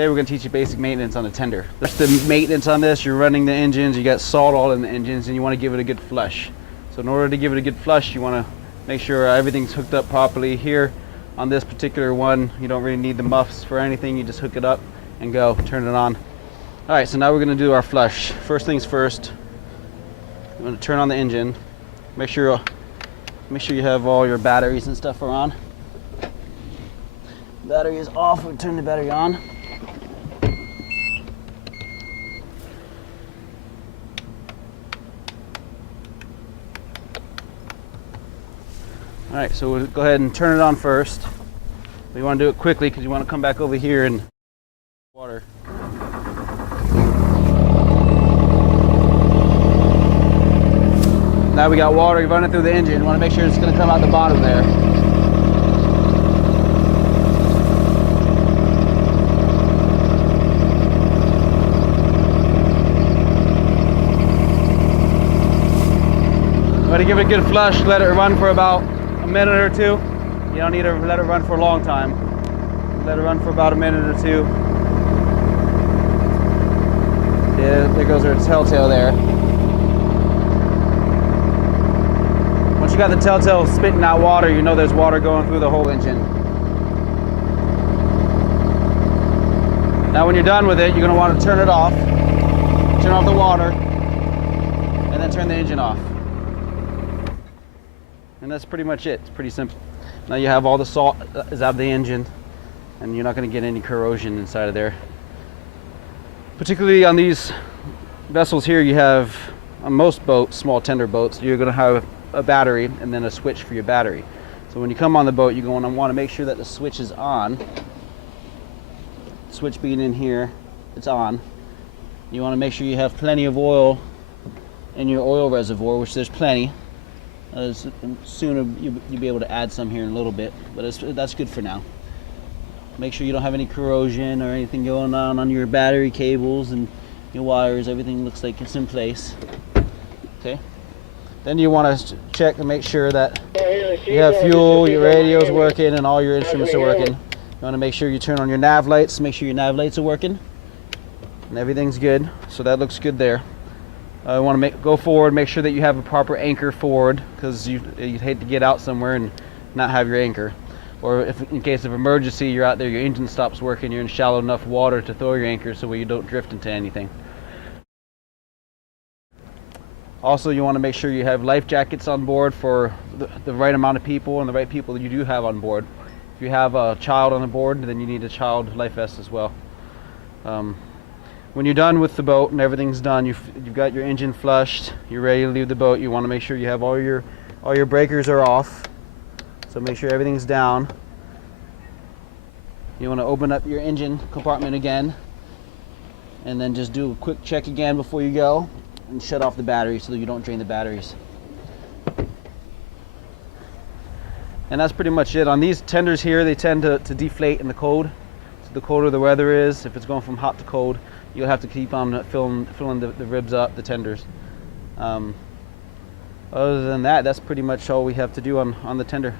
Today we're going to teach you basic maintenance on the tender. Just the maintenance on this, you're running the engines, you got salt all in the engines, and you want to give it a good flush. So in order to give it a good flush, you want to make sure everything's hooked up properly. Here on this particular one, you don't really need the muffs for anything, you just hook it up and go, turn it on. Alright, so now we're going to do our flush. First things first, I'm going to turn on the engine. Make sure you have all your batteries and stuff are on. Battery is off, we'll turn the battery on. Alright, so we'll go ahead and turn it on first. We want to do it quickly because you want to come back over here and water. Now we got water running through the engine. You want to make sure it's going to come out the bottom there. You want to give it a good flush, let it run for about a minute or two. You don't need to let it run for a long time. Let it run for about a minute or two. Yeah, there goes our telltale there. Once you got the telltale spitting out water, you know there's water going through the whole engine. Now when you're done with it, you're going to want to turn it off. Turn off the water, and then turn the engine off. And that's pretty much it. It's pretty simple. Now you have all the salt is out of the engine, and you're not going to get any corrosion inside of there. Particularly on these vessels here, you have, on most boats, small tender boats, you're going to have a battery and then a switch for your battery. So when you come on the boat, you're going to want to make sure that the switch is on. Switch being in here, it's on. You want to make sure you have plenty of oil in your oil reservoir, which there's plenty. Sooner you'll be able to add some here in a little bit, but that's good for now. Make sure you don't have any corrosion or anything going on your battery cables and your wires. Everything looks like it's in place. Okay. Then you want to check and make sure that you have fuel, your radio's working, and all your instruments are working. You want to make sure you turn on your nav lights. Make sure your nav lights are working, and everything's good. So that looks good there. I want to go forward, make sure that you have a proper anchor forward, because you'd hate to get out somewhere and not have your anchor. Or if in case of emergency, you're out there, your engine stops working, you're in shallow enough water to throw your anchor so you don't drift into anything. Also, you want to make sure you have life jackets on board for the right amount of people and the right people that you do have on board. If you have a child on the board, then you need a child life vest as well. When you're done with the boat and everything's done, you've got your engine flushed, you're ready to leave the boat, you want to make sure you have all your breakers are off. So make sure everything's down. You want to open up your engine compartment again, and then just do a quick check again before you go, and shut off the battery so that you don't drain the batteries. And that's pretty much it. On these tenders here, they tend to deflate in the cold. So the colder the weather is, if it's going from hot to cold, you'll have to keep on filling the ribs up, the tenders. Other than that, that's pretty much all we have to do on the tender.